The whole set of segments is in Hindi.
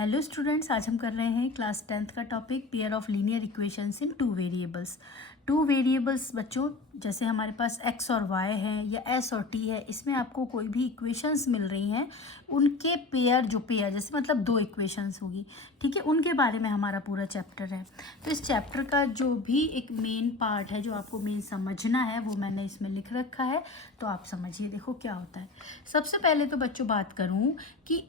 हेलो स्टूडेंट्स, आज हम कर रहे हैं क्लास 10th का topic pair of linear equations in two variables. Two variables बच्चों, जैसे हमारे पास x और y है या s और t है, इसमें आपको कोई भी इक्वेशंस मिल रही हैं, उनके पेयर जैसे मतलब दो इक्वेशंस होगी, ठीक है, उनके बारे में हमारा पूरा चैप्टर है। तो इस चैप्टर का जो भी एक मेन पार्ट है, जो आपको मेन समझना है, वो मैंने इसमें लिख रखा है, तो आप समझिए। देखो क्या होता है। सबसे पहले तो बच्चों बात करूँ कि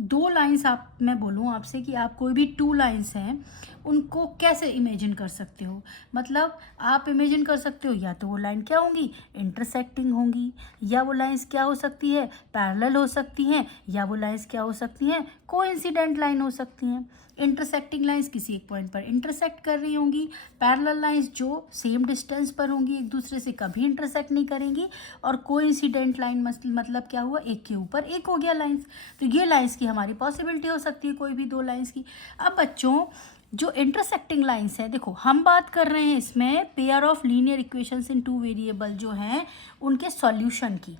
दो लाइंस, मैं बोलूँ आपसे कि आप कोई भी टू लाइंस हैं उनको कैसे इमेजिन कर सकते हो। मतलब आप इमेजिन कर सकते हो या तो वो लाइन क्या होंगी, इंटरसेक्टिंग होंगी, या वो लाइंस क्या हो सकती है, पैरेलल हो सकती हैं, या वो लाइंस क्या हो सकती हैं, कोइंसिडेंट लाइन हो सकती हैं। इंटरसेक्टिंग लाइंस किसी एक पॉइंट पर इंटरसेक्ट कर रही होंगी, पैरेलल लाइंस जो सेम डिस्टेंस पर होंगी, एक दूसरे से कभी इंटरसेक्ट नहीं करेंगी, और कोइंसिडेंट लाइन मतलब क्या हुआ, एक के ऊपर एक हो गया लाइंस। तो ये लाइंस की हमारी पॉसिबिलिटी हो सकती है, कोई भी दो लाइंस की। अब बच्चों जो इंटरसेक्टिंग लाइंस है, देखो हम बात कर रहे हैं इसमें pair of linear equations in two variable जो हैं उनके सॉल्यूशन की,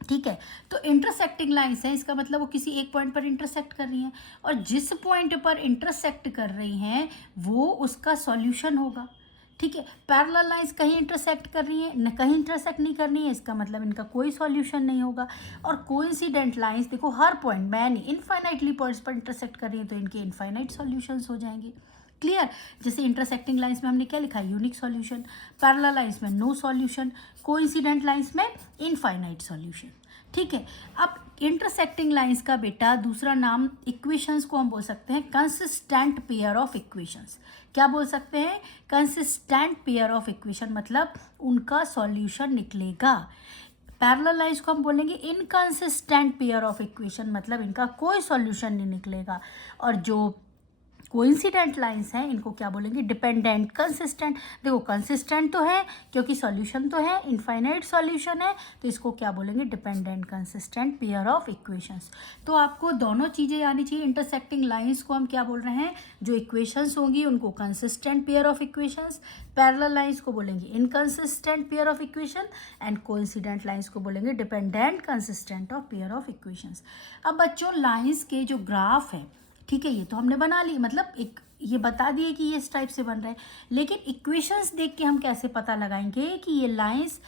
ठीक है। तो इंटरसेक्टिंग लाइंस है, इसका मतलब वो किसी एक पॉइंट पर इंटरसेक्ट कर रही हैं, और जिस पॉइंट पर इंटरसेक्ट कर रही हैं वो उसका सॉल्यूशन होगा, ठीक है। पैरेलल लाइंस कहीं इंटरसेक्ट कर रही हैं, न कहीं इंटरसेक्ट नहीं कर रही है, इसका मतलब इनका कोई सॉल्यूशन नहीं होगा। और कोइंसिडेंट लाइंस देखो हर पॉइंट मैनी इनफाइनाइटली पॉइंट्स पर इंटरसेक्ट कर रही है, तो इनके इनफाइनाइट सॉल्यूशंस हो जाएंगे। क्लियर। जैसे इंटरसेक्टिंग लाइंस में हमने क्या लिखा है, यूनिक सॉल्यूशन। पैरेलल लाइंस में नो सॉल्यूशन, कोइंसिडेंट लाइंस में इनफाइनाइट सॉल्यूशन, ठीक है। अब इंटरसेक्टिंग लाइंस का बेटा दूसरा नाम इक्वेशंस को हम बोल सकते हैं कंसिस्टेंट पेयर ऑफ इक्वेशंस। क्या बोल सकते हैं, कंसिस्टेंट पेयर ऑफ इक्वेशन, मतलब उनका सॉल्यूशन निकलेगा। पैरेलल लाइंस को हम बोलेंगे इनकंसिस्टेंट पेयर ऑफ इक्वेशन, मतलब इनका कोई सॉल्यूशन नहीं निकलेगा। और जो कोइंसिडेंट लाइंस हैं इनको क्या बोलेंगे, डिपेंडेंट कंसिस्टेंट। देखो कंसिस्टेंट तो है क्योंकि सॉल्यूशन तो है, इनफाइनाइट सॉल्यूशन है, तो इसको क्या बोलेंगे, dependent consistent pair of equations. तो आपको दोनों चीज़ें आनी चाहिए। इंटरसेक्टिंग लाइंस को हम क्या बोल रहे हैं, जो इक्वेशंस होंगी उनको consistent pair of equations, parallel lines को बोलेंगे inconsistent pair of equation, and coincident lines को बोलेंगे dependent consistent of pair of equations. अब बच्चों लाइंस के जो ग्राफ है, ठीक है, ये तो हमने बना ली, मतलब एक ये बता दिए कि ये इस टाइप से बन रहा है, लेकिन इक्वेशंस देख के हम कैसे पता लगाएंगे कि ये लाइंस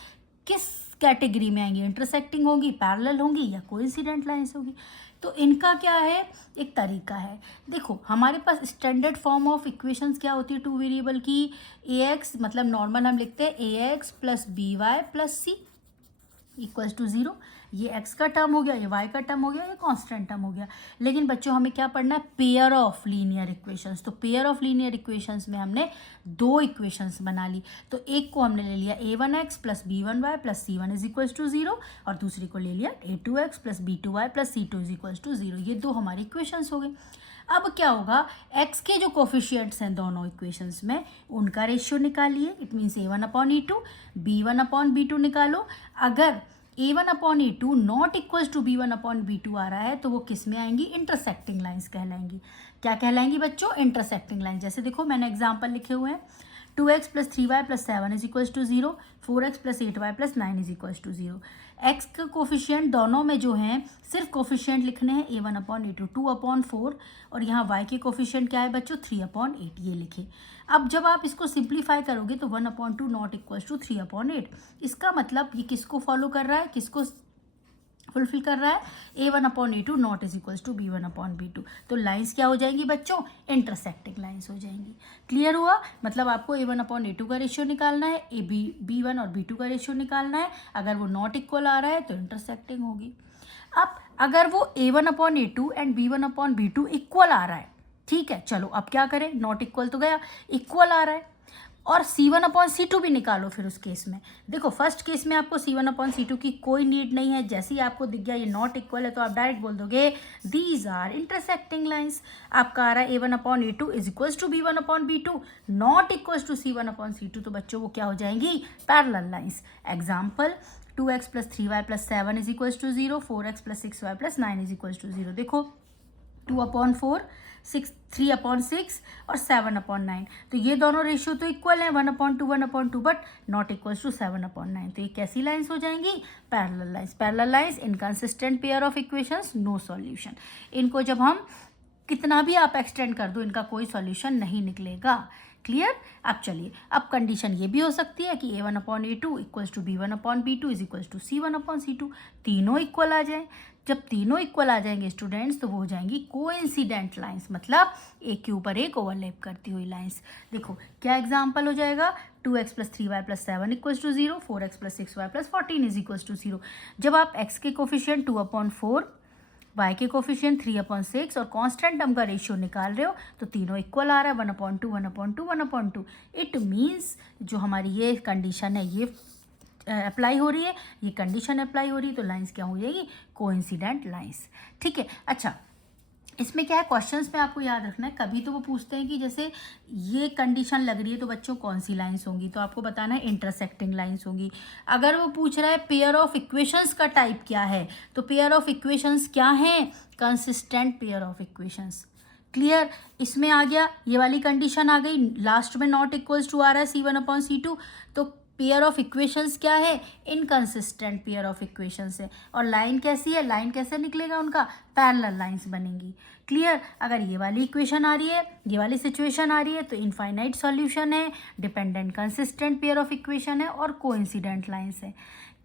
किस कैटेगरी में आएंगी, इंटरसेक्टिंग होंगी, पैरेलल होंगी, या कोइंसिडेंट लाइंस होगी। तो इनका क्या है, एक तरीका है। देखो हमारे पास स्टैंडर्ड फॉर्म ऑफ इक्वेशंस क्या होती है टू वेरिएबल की, ए एक्स, मतलब नॉर्मल हम लिखते हैं a x plus b y plus c equals to 0। ये x का टर्म हो गया, ये y का टर्म हो गया, ये कांस्टेंट टर्म हो गया। लेकिन बच्चों हमें क्या पढ़ना है, पेयर ऑफ लीनियर इक्वेशंस। तो पेयर ऑफ लीनियर इक्वेशंस में हमने दो इक्वेशंस बना ली। तो एक को हमने ले लिया a1x plus b1y plus c1 is equals to 0, और दूसरी को ले लिया a2x plus b2y plus c2 is equals to 0। ये दो हमारी इक्वेशंस हो गई। अब क्या होगा, x के जो कोफिशिएंट्स हैं दोनों इक्वेशंस में, उनका रेशियो निकालिए। इट मीन्स a1/a2, b1/b2 निकालो। अगर a1/a2 not equals to b1/b2 आ रहा है तो वो किस में आएंगी, इंटरसेक्टिंग लाइंस कहलाएंगी। क्या कहलाएंगी बच्चों, इंटरसेक्टिंग लाइन। जैसे देखो मैंने एग्जाम्पल लिखे हुए हैं, 2x plus 3y plus 7 is equals to 0, 4x plus 8y plus 9 is equals to 0। x का कोफिशिएंट दोनों में जो हैं, सिर्फ कोफिशिएंट लिखने हैं a1/a2 2/4, और यहाँ y के कोफिशिएंट क्या है बच्चों, 3/8, ये लिखे। अब जब आप इसको सिंप्लीफाई करोगे तो 1/2 नॉट इक्वल्स टू 3/8। इसका मतलब ये किसको फॉलो कर रहा है, किसको फुलफिल कर रहा है, a1/a2 not is equals to b1/b2। तो लाइंस क्या हो जाएंगी बच्चों, इंटरसेक्टिंग लाइंस हो जाएंगी। क्लियर हुआ। मतलब आपको a1/a2 का रेशियो निकालना है, b1 और b2 का रेशियो निकालना है। अगर वो नॉट इक्वल आ रहा है तो इंटरसेक्टिंग होगी। अब अगर वो a1/a2 एंड b1/b2 इक्वल आ रहा है, ठीक है, चलो अब क्या करें, नॉट इक्वल तो गया, इक्वल आ रहा है, और c1/c2 भी निकालो। फिर उस केस में देखो, फर्स्ट केस में आपको c1/c2 की कोई नीड नहीं है। जैसे ही आपको दिख गया ये नॉट इक्वल है तो आप डायरेक्ट बोल दोगे दीज आर इंटरसेक्टिंग लाइंस। आपका आ रहा है a1/a2 is equals to b1/b2 not equals to c1/c2, तो बच्चों वो क्या हो जाएंगी, parallel lines. Example, 2x plus 3y plus 7 is equals to 0, 4x plus 6y plus 9 is equals to 0। देखो 2/4, 3/6 और 7/9, तो ये दोनों रेशियो तो इक्वल है, 1/2 1/2, बट नॉट इक्वल्स टू 7/9। तो ये कैसी लाइंस हो जाएंगी, parallel lines. Parallel lines inconsistent pair of equations, no solution. इनको जब हम कितना भी आप एक्सटेंड कर दो इनका कोई सॉल्यूशन नहीं निकलेगा। क्लियर। अब चलिए, अब कंडीशन ये भी हो सकती है कि a1/a2 equals to b1/b2 is equals to c1/c2, तीनों इक्वल आ जाएं। जब तीनों इक्वल आ जाएंगे स्टूडेंट्स तो वो हो जाएंगी कोइंसिडेंट लाइंस, मतलब एक के ऊपर एक ओवरलैप करती हुई लाइंस। देखो क्या एग्जाम्पल हो जाएगा, 2x + 3y + 7 equals to 0, 4x + 6y + 14 is equals to 0। जब आप x के कोफिशिएंट 2/4, y के कोफिशिएंट 3/6 और कांस्टेंट टर्म का रेशियो निकाल रहे हो तो तीनों इक्वल आ रहा है, 1/2 1/2 1/2। इट मीन्स जो हमारी ये कंडीशन है ये अप्लाई हो रही है, ये कंडीशन अप्लाई हो रही है, तो लाइंस क्या हो जाएगी, कोइंसिडेंट लाइंस। ठीक है। अच्छा, इसमें क्या है, क्वेश्चंस में आपको याद रखना है, कभी तो वो पूछते हैं कि जैसे ये कंडीशन लग रही है तो बच्चों कौन सी लाइंस होंगी, तो आपको बताना है इंटरसेक्टिंग लाइंस होंगी। अगर वो पूछ रहा है पेयर ऑफ इक्वेशंस का टाइप क्या है, तो पेयर ऑफ इक्वेशंस क्या हैं, consistent pair of equations. Clear. इसमें आ गया, ये वाली कंडीशन आ गई, लास्ट में नॉट इक्वल्स टू आ रहा है c1/c2, तो पेयर ऑफ इक्वेशंस क्या है, इनकंसिस्टेंट पेयर ऑफ इक्वेशंस है। और लाइन कैसी है, लाइन कैसे निकलेगा उनका, पैरेलल लाइंस बनेंगी। क्लियर। अगर ये वाली इक्वेशन आ रही है, ये वाली सिचुएशन आ रही है तो इनफाइनाइट सॉल्यूशन है, dependent consistent pair of equation है और कोइंसिडेंट लाइंस है।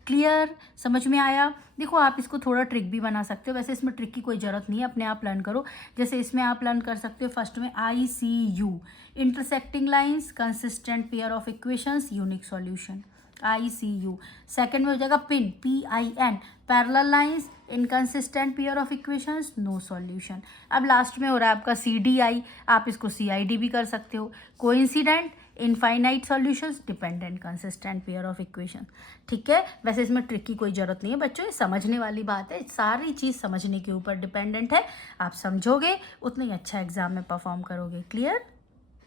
क्लियर, समझ में आया। देखो आप इसको थोड़ा ट्रिक भी बना सकते हो, वैसे इसमें ट्रिक की कोई ज़रूरत नहीं है, अपने आप लर्न करो। जैसे इसमें आप लर्न कर सकते हो, फर्स्ट में ICU, intersecting lines, consistent pair of equations, unique solution, ICU। Second में हो जाएगा PIN, parallel lines, inconsistent pair of equations, no solution. अब लास्ट में हो रहा है आपका CDI, आप इसको CID भी कर सकते हो, coincident, infinite solutions, dependent consistent pair of equation. ठीक है। वैसे इसमें ट्रिक की कोई ज़रूरत नहीं है बच्चों, ये समझने वाली बात है, सारी चीज़ समझने के ऊपर डिपेंडेंट है। आप समझोगे उतना ही अच्छा एग्जाम में परफॉर्म करोगे। क्लियर।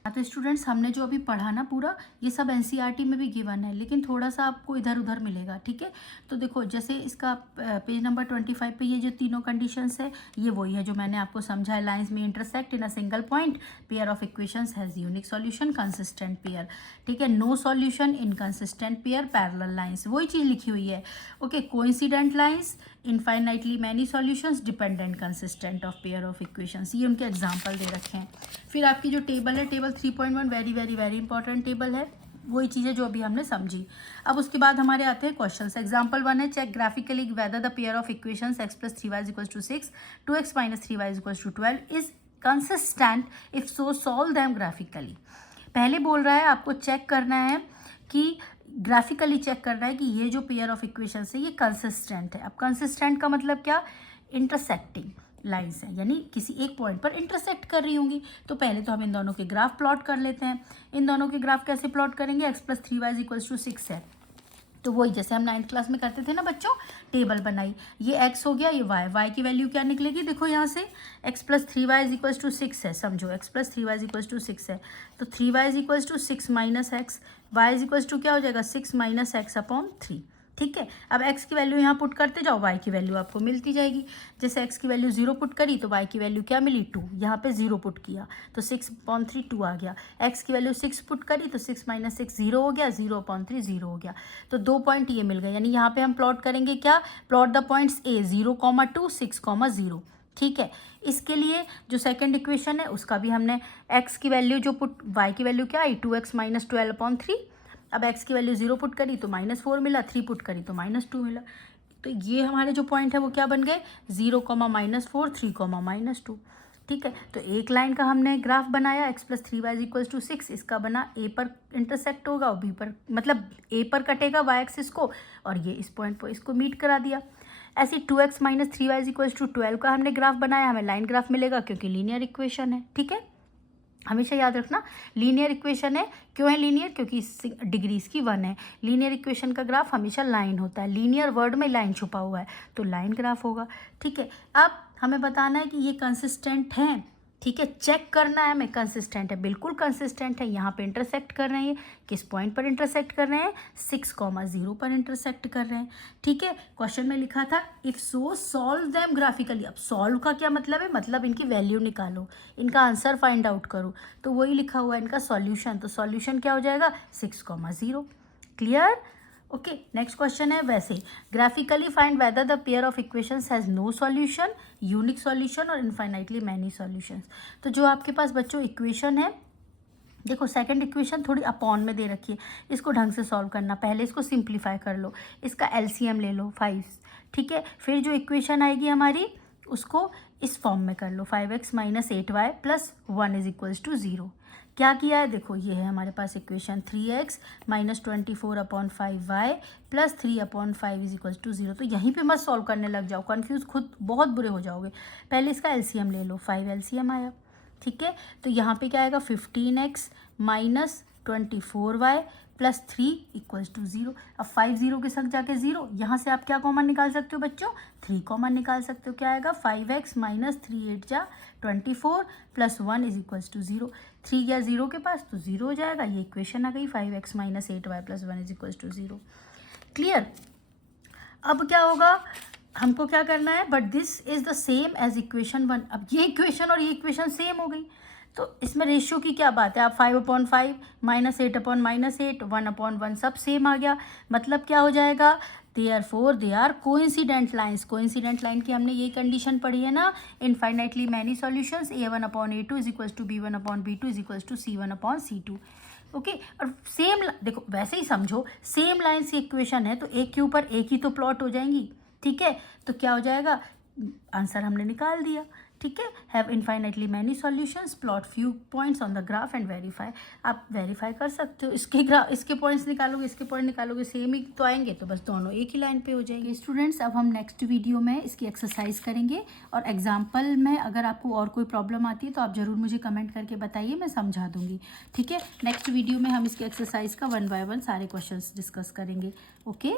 तो स्टूडेंट्स हमने जो अभी पढ़ा ना पूरा, ये सब NCERT में भी गिवन है, लेकिन थोड़ा सा आपको इधर उधर मिलेगा। ठीक है। तो देखो जैसे इसका पेज नंबर 25 पे ये जो तीनों कंडीशंस है ये वही है जो मैंने आपको समझा है, लाइंस में intersect in a single point, pair of equations has unique solution, consistent pair. ठीक है। No solution, inconsistent pair, parallel lines, वही चीज़ लिखी हुई है। Okay. Coincident lines, infinitely many solutions, dependent consistent of pair of equations, ये उनके एग्जाम्पल दे रखे हैं। फिर आपकी जो टेबल है, table 3.1 very very very important table है, वही चीज़ें जो अभी हमने समझी। अब उसके बाद हमारे आते हैं क्वेश्चंस। एग्जांपल 1 है, check graphically whether the pair of equations x + 3y = 6, 2x - 3y = 12 is consistent, if so solve them graphically. पहले बोल रहा है आपको चेक करना है कि ग्राफिकली चेक करना है कि ये जो पेयर ऑफ इक्वेशंस है ये कंसिस्टेंट है। अब कंसिस्टेंट का मतलब क्या, इंटरसेक्टिंग लाइंस है, यानी किसी एक पॉइंट पर इंटरसेक्ट कर रही होंगी। तो पहले तो हम इन दोनों के ग्राफ प्लॉट कर लेते हैं। इन दोनों के ग्राफ कैसे प्लॉट करेंगे, x + 3y = 6 है, तो वही जैसे हम 9th क्लास में करते थे ना बच्चों, टेबल बनाई, ये x हो गया, ये y की वैल्यू क्या निकलेगी, देखो यहाँ से x + 3y = 6 है, समझो x + 3y = 6 है, तो 3y = 6 - x, y क्या हो जाएगा 6 - x/3। ठीक है। अब x की वैल्यू यहाँ पुट करते जाओ, y की वैल्यू आपको मिलती जाएगी। जैसे x की वैल्यू 0 पुट करी तो y की वैल्यू क्या मिली 2, यहाँ पे 0 पुट किया तो 6/3 2 आ गया। x की वैल्यू 6 पुट करी तो 6 - 6 0 हो गया, 0/3 0 हो गया। तो 2 पॉइंट ये मिल गए, यानी यहाँ पे हम प्लॉट करेंगे क्या, प्लॉट द पॉइंट्स A 0,2 6,0। ठीक है। इसके लिए जो सेकंड इक्वेशन है उसका भी हमने x की वैल्यू जो पुट, y की वैल्यू क्या आई 2x - 12/3, अब x की वैल्यू 0 पुट करी तो -4 मिला, 3 पुट करी तो -2 मिला। तो ये हमारे जो पॉइंट है वो क्या बन गए, 0, -4, 3, -2। ठीक है। तो एक लाइन का हमने ग्राफ बनाया, x + 3y = 6, इसका बना a पर इंटरसेक्ट होगा और b पर, मतलब a पर कटेगा y एक्सिस को, और ये इस पॉइंट पर इसको मीट करा दिया। ऐसे 2x - 3y = 12 का हमने ग्राफ बनाया, हमें लाइन ग्राफ मिलेगा क्योंकि लीनियर इक्वेशन है। ठीक है। हमेशा याद रखना लीनियर इक्वेशन है, क्यों है लीनियर, क्योंकि डिग्री इसकी 1 है। लीनियर इक्वेशन का ग्राफ हमेशा लाइन होता है, लीनियर वर्ड में लाइन छुपा हुआ है तो लाइन ग्राफ होगा। ठीक है। अब हमें बताना है कि ये कंसिस्टेंट हैं। ठीक है। चेक करना है हमें कंसिस्टेंट है, बिल्कुल कंसिस्टेंट है। यहाँ पे इंटरसेक्ट कर रहे हैं, किस पॉइंट पर इंटरसेक्ट कर रहे हैं, 6,0 पर इंटरसेक्ट कर रहे हैं। ठीक है। क्वेश्चन में लिखा था if so solve them graphically. अब सॉल्व का क्या मतलब है, मतलब इनकी वैल्यू निकालो, इनका आंसर फाइंड आउट करो, तो वही लिखा हुआ है इनका सॉल्यूशन। तो सॉल्यूशन क्या हो जाएगा 6,0। क्लियर। ओके, नेक्स्ट क्वेश्चन है वैसे, graphically find whether the pair of equations has no solution, unique solution और इनफाइनाइटली मैनी सॉल्यूशंस। तो जो आपके पास बच्चों इक्वेशन है, देखो सेकंड इक्वेशन थोड़ी अपॉन में दे रखी है, इसको ढंग से सॉल्व करना, पहले इसको सिंप्लीफाई कर लो, इसका एलसीएम ले लो 5, ठीक है। फिर जो इक्वेशन आएगी हमारी उसको इस फॉर्म में कर लो, 5x minus 8y plus 1 is equals to 0। क्या किया है, देखो ये है हमारे पास equation, 3x minus 24/5y plus 3/5 is equals to 0। तो यहीं पे मत सॉल्व करने लग जाओ, कन्फ्यूज़ खुद बहुत बुरे हो जाओगे। पहले इसका एलसीएम ले लो, 5 एलसीएम आया, ठीक है। तो यहाँ पे क्या आएगा, 15x minus 24y plus 3 equals to 0। अब 5 0 के संग जाके 0, यहाँ से आप क्या कॉमन निकाल सकते हो बच्चों, 3 कॉमन निकाल सकते हो। क्या आएगा, 5x माइनस 3 8 जा 24 प्लस 1 इज इक्वल्स टू 0। 3 गया 0 के पास तो 0 हो जाएगा, ये इक्वेशन आ गई, 5x minus 8y plus 1 is equals to 0। Clear. अब क्या होगा, हमको क्या करना है, but this is the same as equation 1। अब ये इक्वेशन और ये इक्वेशन सेम हो गई, तो इसमें रेशियो की क्या बात है, आप 5/5 माइनस 8/-8 1/1 सब सेम आ गया। मतलब क्या हो जाएगा, therefore they are coincident lines. Coincident line की हमने ये कंडीशन पढ़ी है ना, infinitely many solutions, A1/A2 is equals to B1/B2 is equals to C1/C2। Okay, और सेम, देखो वैसे ही समझो, सेम लाइन्स की इक्वेशन है तो एक के ऊपर एक ही तो प्लॉट हो जाएंगी, ठीक है। तो क्या हो जाएगा, आंसर हमने निकाल दिया, ठीक है। Have infinitely many solutions, plot few points on the graph and verify. आप वेरीफाई कर सकते हो, इसके पॉइंट्स निकालोगे, इसके पॉइंट निकालोगे, सेम ही तो आएंगे, तो बस दोनों एक ही लाइन पे हो जाएंगे। स्टूडेंट्स, अब हम नेक्स्ट वीडियो में इसकी एक्सरसाइज करेंगे, और एग्जाम्पल में अगर आपको और कोई प्रॉब्लम आती है तो आप ज़रूर मुझे कमेंट करके बताइए, मैं समझा दूंगी, ठीक है। नेक्स्ट वीडियो में हम इसकी एक्सरसाइज का 1 बाय 1 सारे क्वेश्चन डिस्कस करेंगे। ओके।